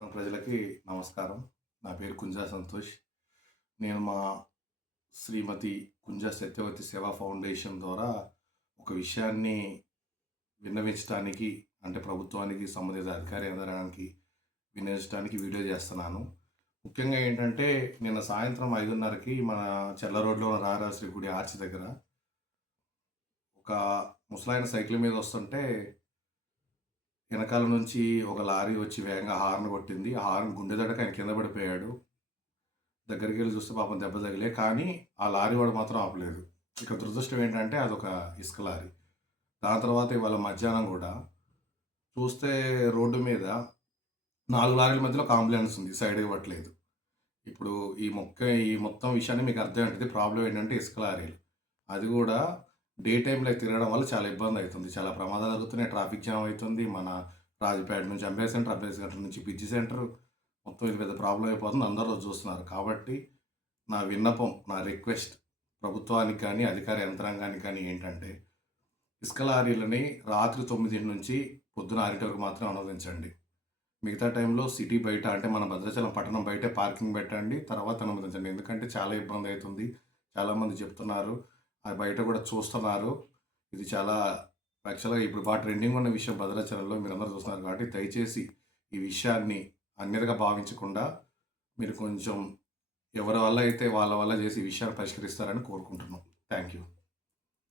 ప్రజలకి నమస్కారం. నా పేరు కుంజా సంతోష్. నేను మా శ్రీమతి కుంజా సత్యవతి సేవా ఫౌండేషన్ ద్వారా ఒక విషయాన్ని విన్నవించటానికి, అంటే ప్రభుత్వానికి, సంబంధిత అధికారి యంత్రాంగానికి విన్నవించడానికి వీడియో చేస్తున్నాను. ముఖ్యంగా ఏంటంటే, నిన్న సాయంత్రం 5:30కి మన చెర్ల రోడ్లో ఉన్న రారాశ్రీ గుడి ఆర్చ్ దగ్గర ఒక ముసలాయన సైకిల్ మీద వస్తుంటే వెనకాల నుంచి ఒక లారీ వచ్చి వేగంగా హార్న్ కొట్టింది. ఆ హార్న్ గుండె దడక ఆయన కింద పడిపోయాడు. దగ్గరికెళ్ళి చూస్తే పాపం దెబ్బ తగిలే. కానీ ఆ లారీ వాడు మాత్రం ఆపలేదు. ఇక దురదృష్టం ఏంటంటే అదొక ఇసుక లారీ. దాని తర్వాత ఇవాళ మధ్యాహ్నం కూడా చూస్తే రోడ్డు మీద 4 లారీల మధ్యలో ఒక అంబులెన్స్ ఉంది. సైడ్ ఇవ్వట్లేదు. ఇప్పుడు ఈ మొత్తం విషయాన్ని మీకు అర్థమవుతుంది. ప్రాబ్లమ్ ఏంటంటే ఇసుక లారీలు. అది కూడా డే టైమ్‌లో తిరగడం వల్ల చాలా ఇబ్బందయితుంది. చాలా ప్రమాదాలు జరుగుతున్నాయి. ట్రాఫిక్ జామ్ అయితుంది. మన రాజుపేట నుంచి అంబేద్కర్ సెంటర్, అంబేద్కర్ సెంటర్ నుంచి పిజి సెంటర్ మొత్తం ఇది పెద్ద ప్రాబ్లమ్ అయిపోతుంది. అందరూ చూస్తున్నారు. కాబట్టి నా విన్నపం, నా రిక్వెస్ట్ ప్రభుత్వానికి కానీ, అధికార యంత్రాంగానికి కానీ ఏంటంటే, ఇసుక లారీలని రాత్రి 9 నుంచి పొద్దున 6 వరకు మాత్రమే అనుమతించండి. మిగతా టైంలో సిటీ బయట, అంటే మన భద్రాచలం పట్టణం బయటే పార్కింగ్ పెట్టండి. తర్వాత అనుమతించండి. ఎందుకంటే చాలా ఇబ్బంది అవుతుంది. చాలామంది చెప్తున్నారు. అది బయట కూడా చూస్తున్నారు. ఇది చాలా యాక్చువల్‌గా ఇప్పుడు బాగా ట్రెండింగ్ ఉన్న విషయం భద్రాచలంలో మీరందరూ చూస్తున్నారు కాబట్టి దయచేసి ఈ విషయాన్ని అన్యథగా భావించకుండా మీరు కొంచెం ఎవరి వల్ల అయితే వాళ్ళ వల్ల చేసి ఈ విషయాన్ని పరిష్కరిస్తారని కోరుకుంటున్నాం. Thank you.